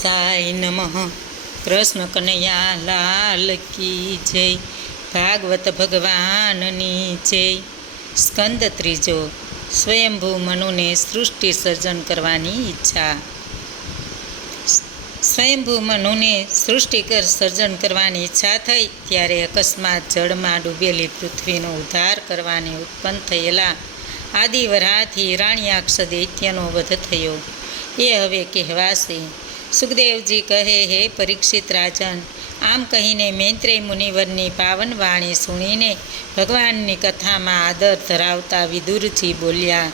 ગણેશાય નમઃ. કૃષ્ણ કનૈયા લાલ કી જય. ભાગવત ભગવાનની જય. સ્કંદ ત્રીજો. સ્વયંભૂ મનુને સૃષ્ટિ સર્જન કરવાની ઈચ્છા. સ્વયંભૂ મનુને સૃષ્ટિ સર્જન કરવાની ઈચ્છા થઈ ત્યારે અકસ્માત જળમાં ડૂબેલી પૃથ્વીનો ઉદ્ધાર કરવાની ઉત્પન્ન થયેલા આદિવરાથી હિરણ્યાક્ષ દૈત્યનો વધ થયો. એ હવે કહેવાશે. સુખદેવજી કહે, હે પરીક્ષિત રાજન, આમ કહીને મૈત્રેય મુનિવરની પાવન વાણી સુણીને ભગવાનની કથામાં આદર ધરાવતા વિદુરજી બોલ્યા,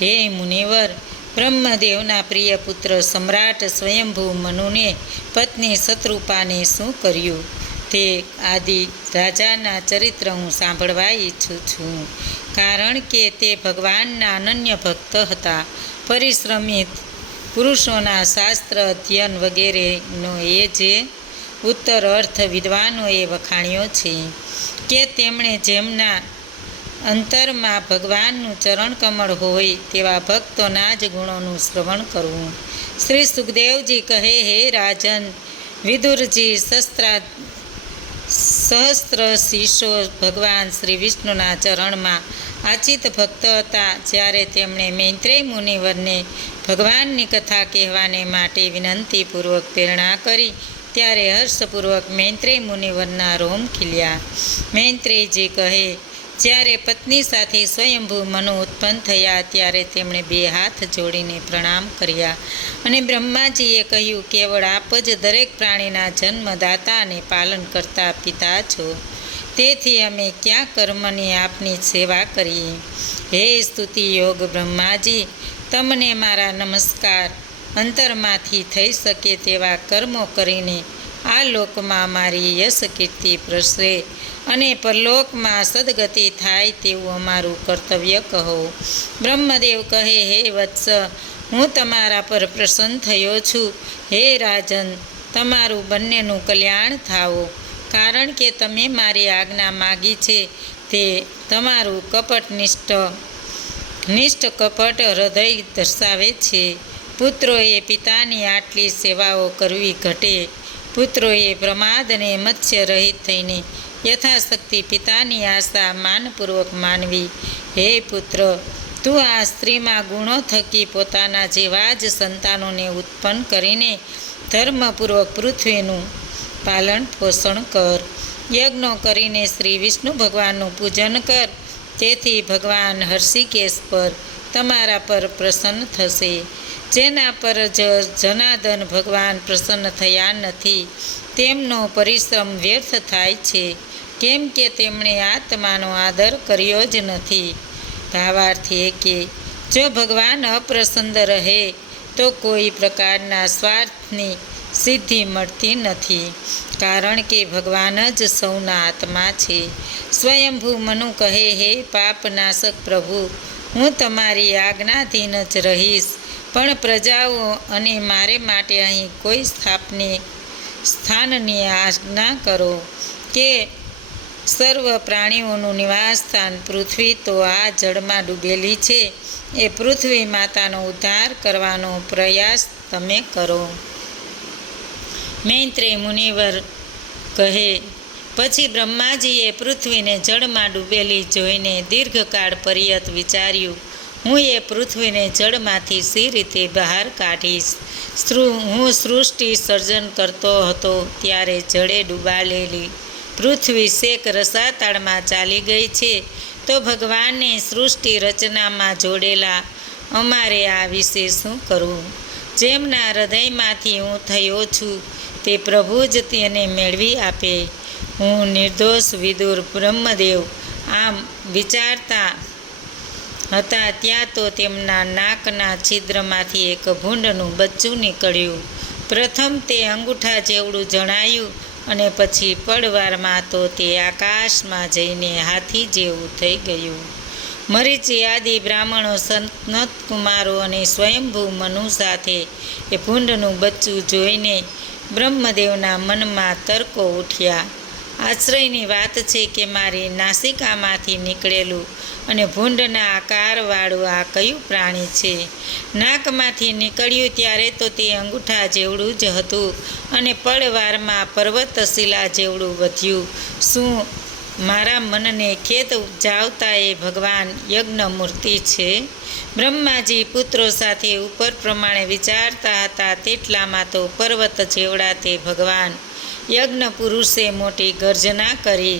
હે મુનિવર, બ્રહ્મદેવના પ્રિય પુત્ર સમ્રાટ સ્વયંભૂ મનુને પત્ની શત્રુપાને શું કર્યું તે આદિ રાજાના ચરિત્ર હું સાંભળવા ઈચ્છું છું. કારણ કે તે ભગવાનના અનન્ય ભક્ત હતા. પરિશ્રમિત પુરુષોના શાસ્ત્ર અધ્યયન વગેરેનો એ જે ઉત્તર અર્થ વિદ્વાનોએ વખાણ્યો છે કે તેમણે જેમના અંતરમાં ભગવાનનું ચરણકમળ હોય તેવા ભક્તોના જ ગુણોનું શ્રવણ કરવું. શ્રી સુખદેવજી કહે, હે રાજન, વિદુરજી સહસ્ત્ર શીશો ભગવાન શ્રી વિષ્ણુના ચરણમાં આચિત ભક્ત હતા. જ્યારે તેમણે મૈત્રેય મુનિવરને ભગવાનની કથા કહેવાને માટે વિનંતીપૂર્વક પ્રેરણા કરી ત્યારે હર્ષપૂર્વક મૈત્રેય મુનિવરના રોમ ખીલ્યા. મૈત્રેયજી કહે, જ્યારે પત્ની સાથે સ્વયંભૂ મનુ ઉત્પન્ન થયા ત્યારે તેમણે બે હાથ જોડીને પ્રણામ કર્યા અને બ્રહ્માજીએ કહ્યું, કેવળ આપ જ દરેક પ્રાણીના જન્મદાતા અને પાલન કરતા પિતા છો. તેથી અમે ક્યાં કર્મની આપની સેવા કરીએ. હે સ્તુતિ યોગ બ્રહ્માજી, તમને મારા નમસ્કાર. અંતરમાંથી થઈ શકે તેવા કર્મો કરીને આ લોકમાં મારી યશ કીર્તિ પ્રસરે અને પરલોકમાં સદગતિ થાય તેવું અમારું કર્તવ્ય કહો. બ્રહ્મદેવ કહે, હે વત્સ, હું તમારા પર પ્રસન્ન થયો છું. હે રાજન, તમારું બંનેનું કલ્યાણ થાવો. કારણ કે તમે મારી આજ્ઞા માગી છે તે તમારું નિષ્ઠ કપટ હૃદય દર્શાવે છે. પુત્રોએ પિતાની આટલી સેવાઓ કરવી ઘટે. પુત્રોએ પ્રમાદને મત્સ્ય રહિત થઈને યથાશક્તિ પિતાની આશા માનપૂર્વક માનવી. હે પુત્ર, તું આ સ્ત્રીમાં ગુણો થકી પોતાના જેવા જ સંતાનોને ઉત્પન્ન કરીને ધર્મપૂર્વક પૃથ્વીનું પાલન પોષણ કર. યજ્ઞો કરીને શ્રી વિષ્ણુ ભગવાનનું પૂજન કર. તેથી ભગવાન હર્ષિકેશ પર તમારા પર પ્રસન્ન થશે. જેના પર જનાર્દન ભગવાન પ્રસન્ન થયા નથી તેમનો પરિશ્રમ વ્યર્થ થાય છે, કેમ કે તેમણે આત્માનો આદર કર્યો જ નથી. ભાવાર્થ એ કે જો ભગવાન અપ્રસન્ન રહે તો કોઈ પ્રકારના સ્વાર્થની સિદ્ધિ મળતી નથી. કારણ કે ભગવાન જ સૌના આત્મા છે. સ્વયંભૂ મનુ કહે, હે પાપનાશક પ્રભુ, હું તમારી આજ્ઞાધીન જ રહીશ, પણ પ્રજાઓ અને મારે માટે અહીં કોઈ સ્થાનની આજ્ઞા કરો કે સર્વ પ્રાણીઓનું નિવાસ સ્થાન પૃથ્વી તો આ જળમાં ડૂબેલી છે. એ પૃથ્વી માતાનો ઉદ્ધાર કરવાનો પ્રયાસ તમે કરો. મૈત્રેય મુનિવર કહે, પછી બ્રહ્માજીએ પૃથ્વીને જળમાં ડૂબેલી જોઈને દીર્ઘકાળ પર્યંત વિચાર્યું, હું એ પૃથ્વીને જળમાંથી સી રીતે બહાર કાઢીશ. હું સૃષ્ટિ સર્જન કરતો હતો ત્યારે જળે ડૂબાલેલી પૃથ્વી શેક રસાતાળમાં ચાલી ગઈ છે, તો ભગવાનને સૃષ્ટિ રચનામાં જોડેલા અમારે આ વિશે શું કરવું. જેમના હૃદયમાંથી હું થયો છું તે પ્રભુ જ તેને મેળવી આપે. હું નિર્દોષ વિદુર બ્રહ્મદેવ આમ વિચારતા હતા ત્યાં તો તેમના નાકના છિદ્રમાંથી એક ભૂંડનું બચ્ચું નીકળ્યું. પ્રથમ તે અંગૂઠા જેવડું જણાયું અને પછી પડવારમાં તો તે આકાશમાં જઈને હાથી જેવું થઈ ગયું. મરીચી આદિ બ્રાહ્મણો, સનત કુમારો અને સ્વયંભૂ મનુ સાથે એ ભૂંડનું બચ્ચું જોઈને બ્રહ્મદેવના મનમાં તર્કો ઉઠ્યા. આશ્ચર્યની વાત છે કે મારી નાસિકામાંથી નીકળેલું અને ભૂંડના આકારવાળું આ કયું પ્રાણી છે? નાકમાંથી નીકળ્યું ત્યારે તો તે અંગૂઠા જેવડું જ હતું અને પળવારમાં પર્વતશિલા જેવડું વધ્યું. શું મારા મનને ખેત ઉપજાવતા એ ભગવાન યજ્ઞમૂર્તિ છે? બ્રહ્માજી પુત્રો સાથે ઉપર પ્રમાણે વિચારતા હતા તેટલામાં તો પર્વત જેવડા તે ભગવાન યજ્ઞ પુરુષે મોટી ગર્જના કરી.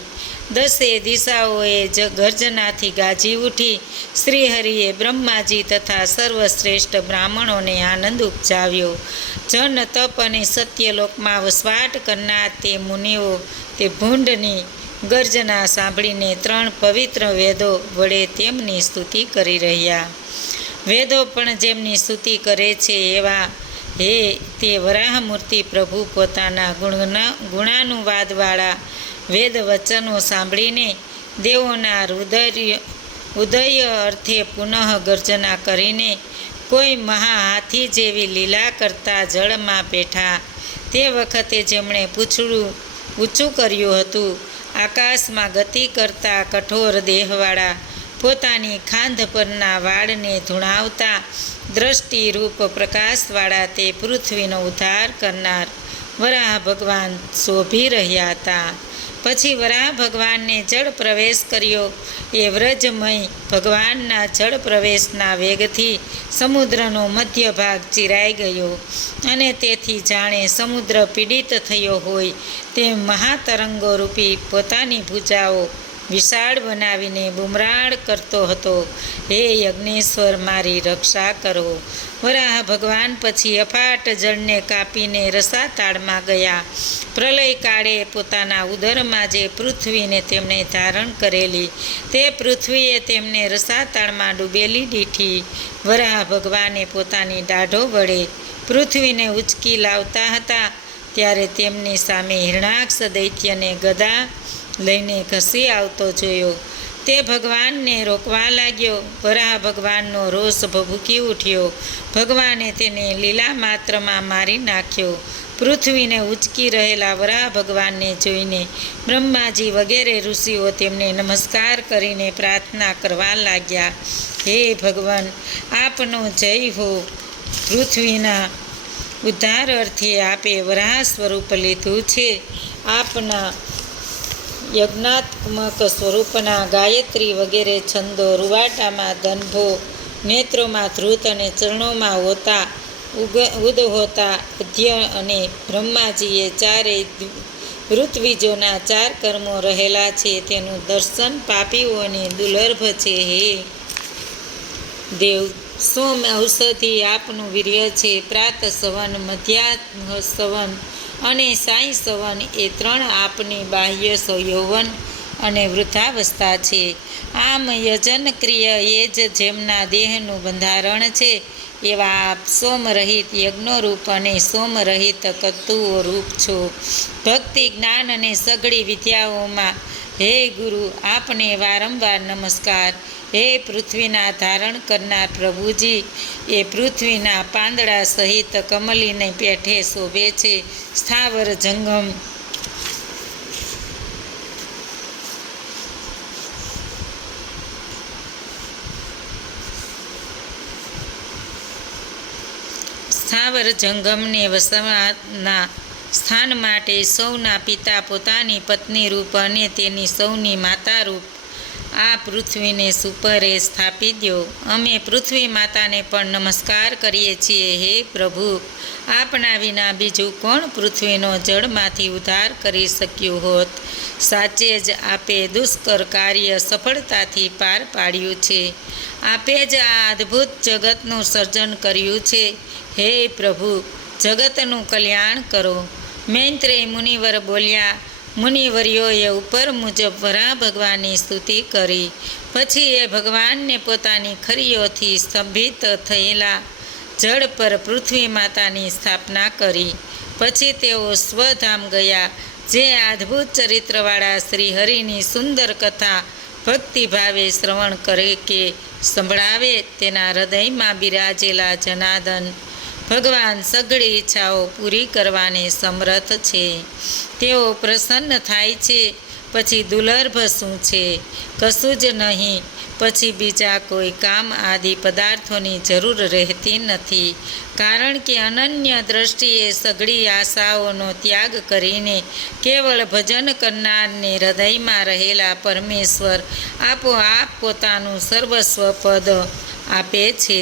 10 દિશાઓએ ગર્જનાથી ગાજી ઉઠી. શ્રીહરિએ બ્રહ્માજી તથા સર્વશ્રેષ્ઠ બ્રાહ્મણોને આનંદ ઉપજાવ્યો. જન તપ અને સત્યલોકમાં વસવાટ કરનાર તે મુનિઓ તે ભૂંડની ગર્જના સાંભળીને 3 પવિત્ર વેદો વડે તેમની સ્તુતિ કરી રહ્યા. વેદો પણ જેમની સ્તુતિ કરે છે એવા હે તે વરાહમૂર્તિ પ્રભુ પોતાના ગુણાનુવાદવાળા વેદ વચનો સાંભળીને દેવોના ઉદય અર્થે પુનઃ ગર્જના કરીને કોઈ મહાહાથી જેવી લીલા કરતા જળમાં બેઠા. તે વખતે જેમણે પૂંછડું ઊંચું કર્યું હતું, આકાશમાં ગતિ કરતા કઠોર દેહવાળા, પોતાની ખાંધ પરના વાળને ધૂણાવતા દ્રષ્ટિરૂપ પ્રકાશવાળા તે પૃથ્વીનો ઉદ્ધાર કરનાર વરાહ ભગવાન શોભી રહ્યા હતા. પછી વરાહ ભગવાનને જળ પ્રવેશ કર્યો. એ વ્રજમય ભગવાનના જળ પ્રવેશના વેગથી સમુદ્રનો મધ્ય ભાગ ચીરાઈ ગયો અને તેથી જાણે સમુદ્ર પીડિત થયો હોય તેમ મહાતરંગો રૂપી પોતાની ભુજાઓ વિશાળ બનાવીને બુમરાણ કરતો હતો. હે યજ્ઞેશ્વર, મારી રક્ષા કરો. વરાહ ભગવાન પછી અફાટ જળને કાપીને રસાતાળમાં ગયા. પ્રલય કાળે પોતાના ઉદરમાં જે પૃથ્વીને તેમણે ધારણ કરેલી તે પૃથ્વીએ તેમને રસાતાળમાં ડૂબેલી દીઠી. વરાહ ભગવાને પોતાની દાઢો વડે પૃથ્વીને ઉંચકી લાવતા હતા ત્યારે તેમની સામે હિરણાક્ષ દૈત્યને ગદા લઈને ઘસી આવતો જોયો. તે ભગવાનને રોકવા લાગ્યો. વરાહ ભગવાનનો રોષ ભભૂકી ઉઠ્યો. ભગવાને તેને લીલા માત્રમાં મારી નાખ્યો. પૃથ્વીને ઉંચકી રહેલા વરાહ ભગવાનને જોઈને બ્રહ્માજી વગેરે ઋષિઓ તેમને નમસ્કાર કરીને પ્રાર્થના કરવા લાગ્યા. હે ભગવાન, આપનો જય હો. પૃથ્વીના ઉદ્ધાર અર્થે આપે વરાહ સ્વરૂપ લીધું છે. આપના યજ્ઞાત્મક સ્વરૂપના ગાયત્રી વગેરે છંદો રૂવાટામાં દંભો, નેત્રોમાં ધ્રુત અને ચરણોમાં હોતા ઉદહોતા અધ્ય અને બ્રહ્માજીએ 4 ઋત્વિજોના 4 કર્મો રહેલા છે તેનું દર્શન પાપીઓને દુર્લભ છે. હે દેવ, સોમ ઔષધિ આપનું વીર્ય છે. પ્રાત સવન, મધ્યાહ્ન સવન અને સાંઈ સવન એ 3 આપની બાહ્ય યૌવન અને વૃદ્ધાવસ્થા છે. આમ યજનક્રિય એ જ જેમના દેહનું બંધારણ છે એવા આપ સોમરહિત યજ્ઞોરૂપ અને સોમરહિત કતુઓ રૂપ છો. ભક્તિ, જ્ઞાન અને સઘળી વિદ્યાઓમાં હે ગુરુ, આપને વારંવાર નમસ્કાર. હે પૃથ્વીના ધારણ કરનાર પ્રભુજી, એ પૃથ્વીના પાંદડા સહિત કમલીને પેઠે શોભે છે. સ્થાવર જંગમ સ્થાવર જંગમને વસવાના સ્થાન માટે સૌના પિતા પોતાની પત્ની રૂપ અને તેની સૌની માતા રૂપ આ પૃથ્વીને સુપરે સ્થાપી દો. અમે પૃથ્વી માતાને પણ નમસ્કાર કરીએ છીએ. હે પ્રભુ, આપના વિના બીજું કોણ પૃથ્વીનો જળમાંથી ઉદ્ધાર કરી શક્યું હોત? સાચે જ આપે દુષ્કર કાર્ય સફળતાથી પાર પાડ્યું છે. આપે જ આ અદ્ભુત જગતનું સર્જન કર્યું છે. હે પ્રભુ, જગતનું કલ્યાણ કરો. મૈત્રેય મુનિવર બોલ્યા. મુનિવર્યોએ ઉપર મુજબ વરાહ ભગવાનની સ્તુતિ કરી. પછી એ ભગવાનને પોતાની ખરીઓથી સ્તંભિત થયેલા જળ પર પૃથ્વી માતાની સ્થાપના કરી. પછી તેઓ સ્વધામ ગયા. જે અદ્ભુત ચરિત્રવાળા શ્રી હરિની સુંદર કથા ભક્તિભાવે શ્રવણ કરે કે સંભળાવે તેના હૃદયમાં બિરાજેલા જનાર્દન ભગવાન સઘળી ઈચ્છાઓ પૂરી કરવાને સમર્થ છે. તેઓ પ્રસન્ન થાય છે પછી દુર્લભ શું છે? કશું જ નહીં. પછી બીજા કોઈ કામ આદિ પદાર્થોની જરૂર રહેતી નથી. કારણ કે અનન્ય દ્રષ્ટિએ સઘળી આશાઓનો ત્યાગ કરીને કેવળ ભજન કરનારને હૃદયમાં રહેલા પરમેશ્વર આપોઆપ પોતાનું સર્વસ્વ પદ આપે છે.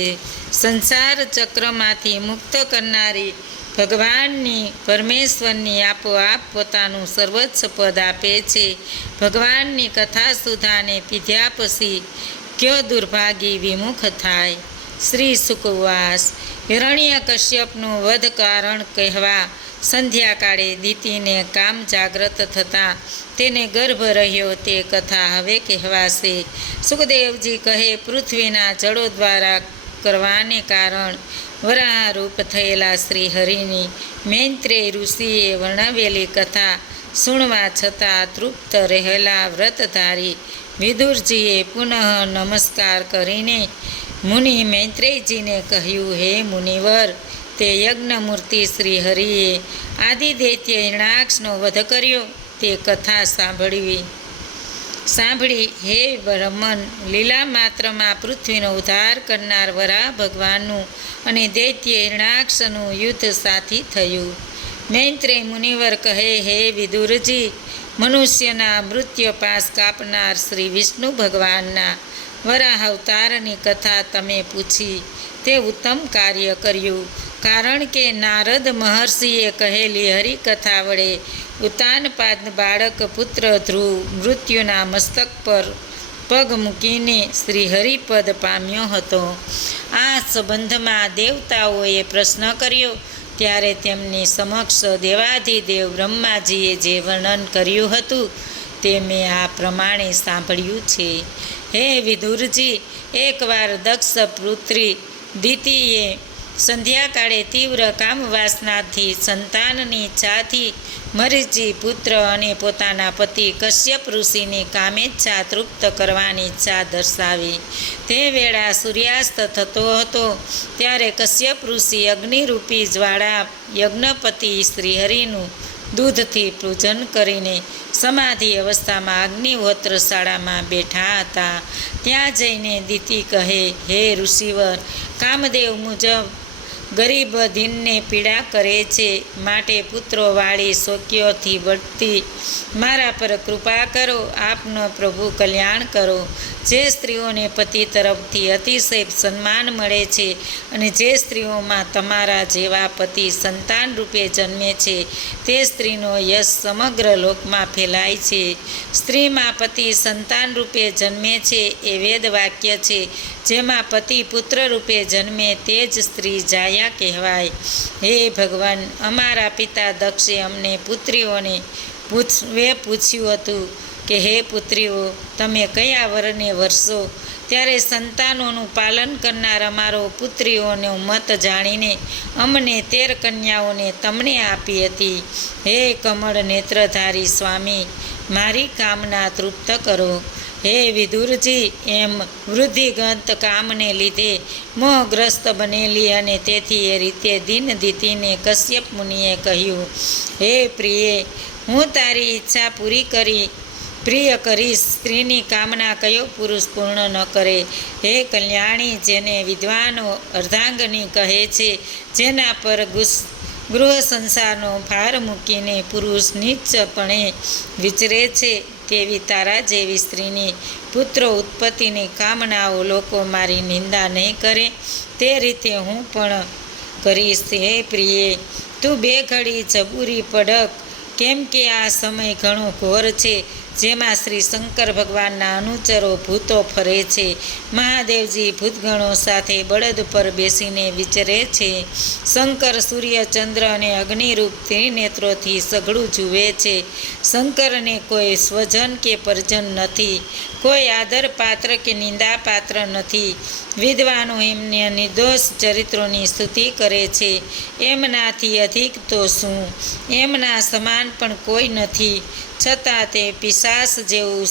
સંસાર ચક્રમાંથી મુક્ત કરનારી ભગવાનની પરમેશ્વરની આપોઆપ પોતાનું સર્વોચ્ચ પદ આપે છે. ભગવાનની કથા સુધાને પીધ્યા પછી કયો દુર્ભાગી વિમુખ થાય? શ્રી સુકવાસ. હિરણ્યકશ્યપનું વધ કારણ કહેવા સંધ્યાકાળે દિતિને કામ જાગ્રત થતાં તેને ગર્ભ રહ્યો તે કથા હવે કહેવાશે. સુખદેવજી કહે, પૃથ્વીના જળો દ્વારા કરવાને કારણ વરાહરૂપ થયેલા શ્રી હરિની મૈત્રેય ઋષિએ વર્ણવેલી કથા સુણવા છતાં તૃપ્ત રહેલા વ્રતધારી વિદુરજીએ પુનઃ નમસ્કાર કરીને મુનિ મૈત્રેયજીને કહ્યું, હે મુનિવર, તે યજ્ઞમૂર્તિ શ્રી હરિએ આદિદૈત્ય હિરણાક્ષનો વધ કર્યો તે કથા સાંભળી હે બ્રહ્મન, લીલા માત્રમાં પૃથ્વીનો ઉદ્ધાર કરનાર વરાહ ભગવાનનું અને દૈત્ય હિરણાક્ષનું યુદ્ધ સાથી થયું. મૈત્રેય મુનિવર કહે, હે વિદુરજી, મનુષ્યના મૃત્યુ પાસ કાપનાર શ્રી વિષ્ણુ ભગવાનના વરાહ અવતારની કથા તમે પૂછી તે ઉત્તમ કાર્ય કર્યું. કારણ કે નારદ મહર્ષિએ કહેલી હરિકથા વડે ઉતાનપાદ બાળક પુત્ર ધ્રુવ મૃત્યુના મસ્તક પર પગ મૂકીને શ્રી હરિપદ પામ્યો હતો. આ સંબંધમાં દેવતાઓએ પ્રશ્ન કર્યો ત્યારે તેમની સમક્ષ દેવાધિદેવ બ્રહ્માજીએ જે વર્ણન કર્યું હતું તે મેં આ પ્રમાણે સાંભળ્યું છે. હે વિદુરજી, એકવાર દક્ષ પુત્રી દિતિએ સંધ્યાકાળે તીવ્ર કામવાસનાથી સંતાનની ઈચ્છાથી મરીચી પુત્ર અને પોતાના પતિ કશ્યપ ઋષિની કામેચ્છા તૃપ્ત કરવાની ઈચ્છા દર્શાવી. તે વેળા સૂર્યાસ્ત થતો હતો ત્યારે કશ્યપ ઋષિ અગ્નિરૂપી જ્વાળા યજ્ઞપતિ શ્રીહરિનું દૂધથી પૂજન કરીને સમાધિ અવસ્થામાં અગ્નિહોત્રશાળામાં બેઠા હતા. ત્યાં જઈને દિતિ કહે, હે ઋષિવર, કામદેવ મુજબ ગરીબ દીનને પીડા કરે છે, માટે પુત્રોવાળી શોક્યોથી બળતી મારા પર કૃપા કરો, આપનો પ્રભુ કલ્યાણ કરો. જે સ્ત્રીઓને પતિ તરફથી અતિશય સન્માન મળે છે અને જે સ્ત્રીઓમાં તમારા જેવા પતિ સંતાન રૂપે જન્મે છે તે સ્ત્રીનો યશ સમગ્ર લોકમાં ફેલાય છે. સ્ત્રીમાં પતિ સંતાન રૂપે જન્મે છે એ વેદ વાક્ય છે. જેમાં પતિ પુત્ર રૂપે જન્મે તે જ સ્ત્રી જાયા કહેવાય. હે ભગવાન, અમારા પિતા દક્ષે અમને પુત્રીઓને પૂછ્યું હતું કે હે પુત્રીઓ, તમે કયા વરને વરસો? ત્યારે સંતાનોનું પાલન કરનાર અમારો પુત્રીઓનો મત જાણીને અમને 13 કન્યાઓને તમને આપી હતી. હે કમળ નેત્રધારી સ્વામી, મારી કામના તૃપ્ત કરો. હે વિદુરજી, એમ વૃદ્ધિગંત કામને લીધે મોહગ્રસ્ત બનેલી અને તેથી એ રીતે દીન દિતિને કશ્યપ મુનિએ કહ્યું, હે પ્રિયે, હું તારી ઈચ્છા પ્રિય કરીશ. સ્ત્રીની કામના કયો પુરુષ પૂર્ણ ન કરે? હે કલ્યાણી, જેને વિદ્વાનો અર્ધાંગની કહે છે, જેના પર ગૃહ સંસારનો ભાર મૂકીને પુરુષ નીચપણે વિચરે છે, તેવી તારા જેવી સ્ત્રીની પુત્રો ઉત્પત્તિની કામનાઓ લોકો મારી નિંદા નહીં કરે તે રીતે હું પણ કરીશ. હે પ્રિયે, તું 2 ઘડી જબૂરી પડક, કેમ કે આ સમય ઘણો ઘોર છે, જેમાં શ્રી શંકર ભગવાનના અનુચરો ભૂતો ફરે છે. મહાદેવજી ભૂતગણો સાથે બળદ પર બેસીને વિચરે છે. શંકર સૂર્ય, ચંદ્ર અને અગ્નિરૂપ ત્રિનેત્રોથી સઘળું જુએ છે. શંકરને કોઈ સ્વજન કે પરજન નથી, કોઈ આદર પાત્ર કે નિંદા પાત્ર નથી. વિદ્વાનો એમને નિર્દોષ ચરિત્રોની સ્તુતિ કરે છે. એમનાથી અધિક તો શું? એમના સમાન પણ કોઈ નથી, છતાં તે પિશાચ જેવું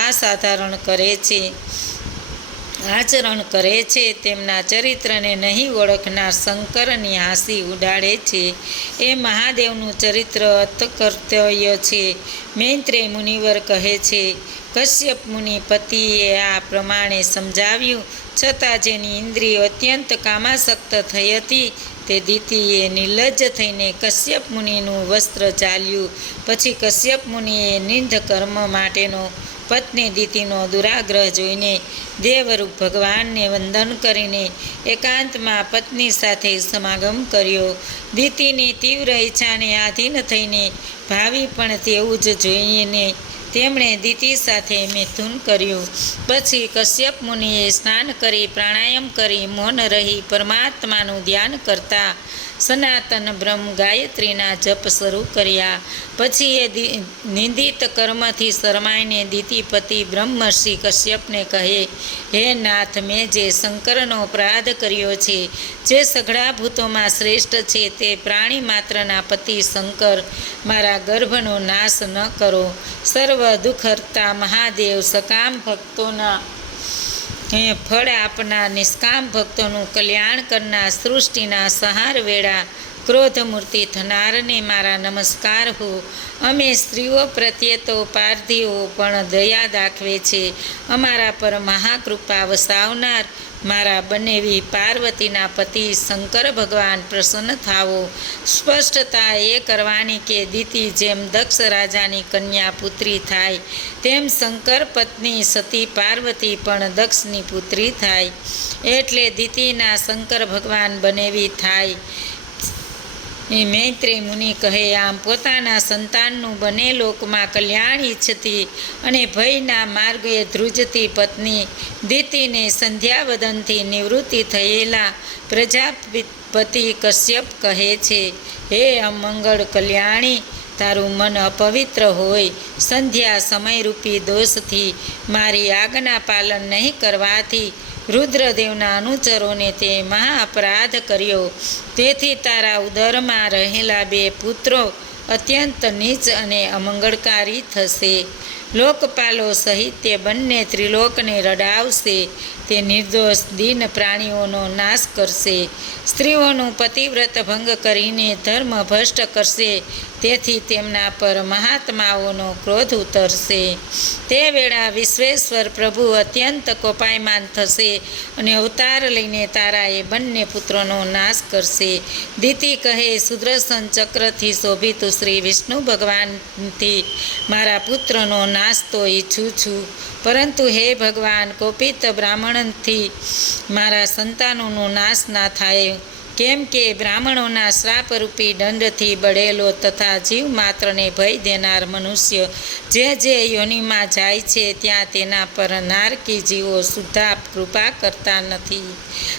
અસાધારણ કરે છે. આચરણ કરે છે તેમના ચરિત્રને નહીં ઓળખનાર શંકરની હાંસી ઉડાડે છે. એ મહાદેવનું ચરિત્ર અતકર્તવ્ય છે. મૈત્રેય મુનિવર કહે છે, કશ્યપ મુનિ પતિએ આ પ્રમાણે સમજાવ્યું છતાં જેની ઇન્દ્રિયો અત્યંત કામાસક્ત થઈ હતી તે દિતિએ નિર્લજ્જ થઈને કશ્યપ મુનિનું વસ્ત્ર ચાલ્યું. પછી કશ્યપ મુનિએ નિંદ કર્મ માટેનો પત્ની દિતિનો દુરાગ્રહ જોઈને દેવરૂપ ભગવાનને વંદન કરીને એકાંતમાં પત્ની સાથે સમાગમ કર્યો. દિતિની તીવ્ર ઈચ્છાને આધીન થઈને ભાવિ પણ તેવું જ જોઈને તેમણે દિતિ સાથે મૈથુન કર્યું. પછી કશ્યપ મુનિએ સ્નાન કરી પ્રાણાયામ કરી મૌન રહી પરમાત્માનું ધ્યાન કરતા સનાતન બ્રહ્મ ગાયત્રીના જપ શરૂ કર્યા. પછી એ નિંદિત કર્મથી શરમાઈને દિતિપતિ બ્રહ્મર્ષિ કશ્યપને કહે, હે નાથ, મેં જે શંકરનો અપરાધ કર્યો છે, જે સઘળા ભૂતોમાં શ્રેષ્ઠ છે તે પ્રાણી માત્રના પતિ શંકર, મારા ગર્ભનો નાશ ન કરો. સર્વ દુઃખહર્તા મહાદેવ, સકામ ભક્તોના ફળ આપનાર, નિષ્કામ ભક્તોનું કલ્યાણ કરનાર, સૃષ્ટિના સંહાર વેળા ક્રોધમૂર્તિ થનારને મારા નમસ્કાર હો. અમે સ્ત્રીઓ પ્રત્યે તો પારધીઓ પણ દયા દાખવે છે. અમારા પર મહાકૃપા વસાવનાર મારા બનેવી પાર્વતીના પતિ શંકર ભગવાન પ્રસન્ન થાવો. સ્પષ્ટતા એ કરવાની કે દિતિ જેમ દક્ષ રાજાની કન્યા પુત્રી થાય તેમ શંકર પત્ની સતી પાર્વતી પણ દક્ષની પુત્રી થાય. એટલે દિતિના શંકર ભગવાન બનેવી થાય. મૈત્રેય મુનિ કહે, આમ પોતાના સંતાનનું બને લોકમાં કલ્યાણ ઈચ્છતી અને ભયના માર્ગે ધ્રુજતી પત્ની દિતિને સંધ્યાવદનથી નિવૃત્તિ થયેલા પ્રજાપતિ કશ્યપ કહે છે, હે અમંગળ કલ્યાણી, તારું મન અપવિત્ર હોય સંધ્યા સમયરૂપી દોષથી મારી આજ્ઞા પાલન નહીં કરવાથી રુદ્રદેવના અનુચરોને તે મહા અપરાધ કર્યો. તેથી તારા ઉદરમાં રહેલા 2 પુત્રો અત્યંત નીચ અને અમંગળકારી થશે. લોકપાલો સહિત તે બંને ત્રિલોકને રડાવશે. તે નિર્દોષ દીન પ્રાણીઓનો નાશ કરશે. સ્ત્રીઓનું પતિવ્રત ભંગ કરીને ધર્મ ભ્રષ્ટ કરશે. તેથી તેમના પર મહાત્માઓનો ક્રોધ ઉતરશે. તે વેળા વિશ્વેશ્વર પ્રભુ અત્યંત કોપાયમાન થશે અને અવતાર લઈને તારા એ બંને પુત્રોનો નાશ કરશે. દિતિ કહે, સુદર્શન ચક્રથી શોભિતું શ્રી વિષ્ણુ ભગવાનથી મારા પુત્રનો નાશ તો ઈચ્છું છું, પરંતુ હે ભગવાન, કોપિત બ્રાહ્મણથી મારા સંતાનોનો નાશ ના થાય. કેમ કે બ્રાહ્મણોના શ્રાપરૂપી દંડથી બળેલો તથા જીવ માત્રને ભય દેનાર મનુષ્ય જે યોનિમાં જાય છે ત્યાં તેના પર નારકી જીવો સુદ્ધા કૃપા કરતા નથી.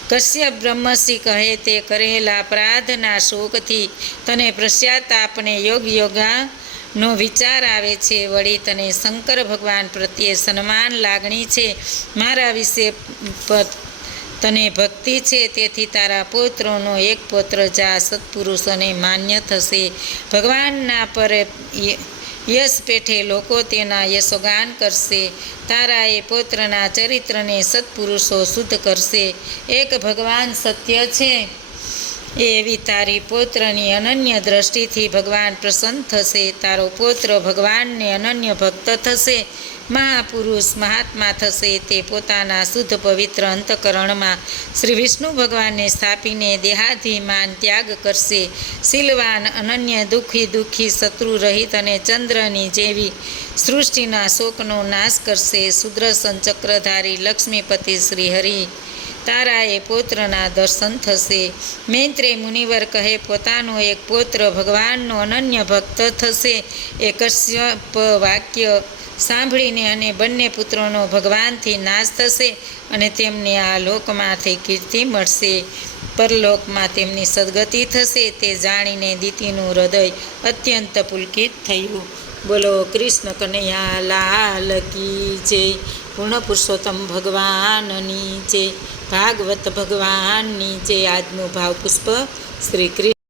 કશ્યપ બ્રહ્મર્ષિ કહે, તે કરેલા અપરાધના શોકથી તને પશ્ચાતાપને યોગાનો વિચાર આવે છે. વળી તને શંકર ભગવાન પ્રત્યે સન્માન લાગણી છે. મારા વિશે તને ભક્તિ છે. તેથી તારા પુત્રોનો એક પુત્ર જા સત્પુરુષોને માન્ય થશે. ભગવાનના પર યશ પેઠે લોકો તેના યશોગાન કરશે. તારા એ પુત્રના ચરિત્રને સત્પુરુષો શુદ્ધ કરશે. એક ભગવાન સત્ય છે એવી તારી પુત્રની અનન્ય દ્રષ્ટિથી ભગવાન પ્રસન્ન થશે. તારો પુત્ર ભગવાનને અનન્ય ભક્ત થશે, મહાપુરુષ મહાત્મા થશે. તે પોતાના શુદ્ધ પવિત્ર અંતકરણમાં શ્રી વિષ્ણુ ભગવાનને સ્થાપીને દેહાધિમાન ત્યાગ કરશે. શીલવાન, અનન્ય દુઃખી શત્રુ રહિત અને ચંદ્રની જેવી સૃષ્ટિના શોકનો નાશ કરશે. સુદર્શન ચક્રધારી લક્ષ્મીપતિ શ્રી હરિ તારા એ પુત્રના દર્શન થશે. મૈત્રેય મુનિવર કહે, પોતાનો એક પુત્ર ભગવાનનો અનન્ય ભક્ત થશે. એ કશ્યપ વાક્ય સાંભળીને અને બંને પુત્રોનો ભગવાનથી નાશ થશે અને તેમને આ લોકમાંથી કીર્તિ મળશે. પરલોકમાં તેમની સદગતિ થશે. તે જાણીને દિતિનું હૃદય અત્યંત પુલકિત થયું. બોલો કૃષ્ણ કનૈયા લાલ કી જય. પૂર્ણ પુરુષોત્તમ ભગવાનની જય. ભાગવત ભગવાનની જય. આજનું ભાવપુષ્પ શ્રી કૃષ્ણ.